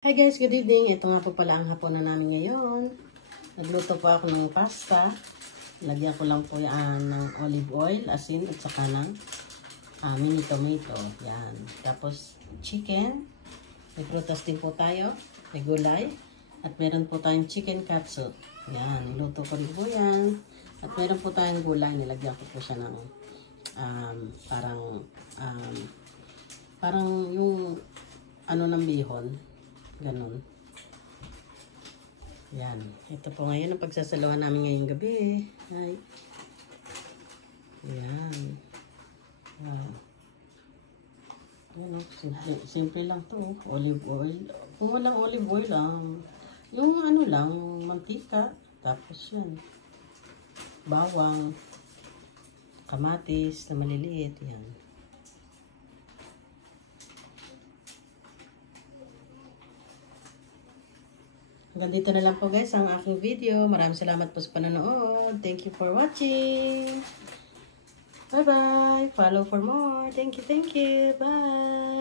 Hi guys, good evening. Ito nga po pala ang hapunan namin ngayon. Nagluto po ako ng pasta. Lagyan ko lang po yan ng olive oil, asin at saka ng mini tomato. Yan. Tapos chicken. May prutas din po tayo. May gulay. At meron po tayong chicken katsu. Yan. Niluto ko rin po yan. At meron po tayong gulay. Nilagyan ko po siya ng parang yung ano ng bihon. Ganon. Yan. Ito po ngayon ang pagsasaluhan namin ngayong gabi. Ay. Yan. Wow. Ano, simple lang to. Olive oil. Kung walang olive oil, yung ano lang, mantika. Tapos yan. Bawang. Kamatis na maliliit. Yan. Hanggang dito na lang po guys ang aking video. Maraming salamat po sa panonood. Thank you for watching. Bye bye. Follow for more. Thank you. Bye.